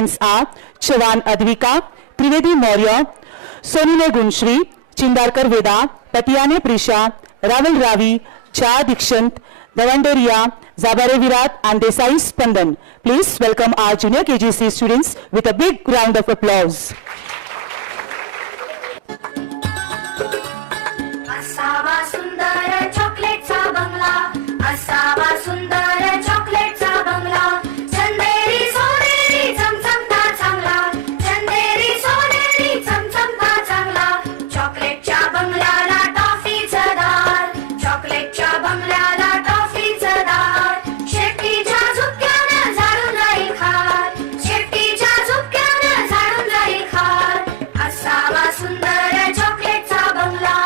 contestants are Chavan Advika, Trivedi Maurya, Sonile Gunshri, Chindarkar Veda, Patiane Prisha, Raval Ravi, Cha Dikshant, Davanderia, Zabare Virat and Desai Spandan. Please welcome our junior KGC students with a big round of applause. असावा सुंदर चॉकलेटचा बंगला, असावा सुंदर चॉकलेटचा बंगला, चंदेरी सोनेरी चमचमता चांगला, चंदेरी सोनेरी चमचमता चांगला, चॉकलेटच्या बंगल्याला टॉफीचं दार, चॉकलेटच्या बंगल्याला टॉफीचं दार, शेपटीच्या झुपक्यानं झाडून जाईल खार, शेपटीच्या झुपक्यानं झाडून जाईल खार, असावा सुंदर चॉकलेटचा बंगला.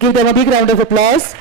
Give them a big round of applause.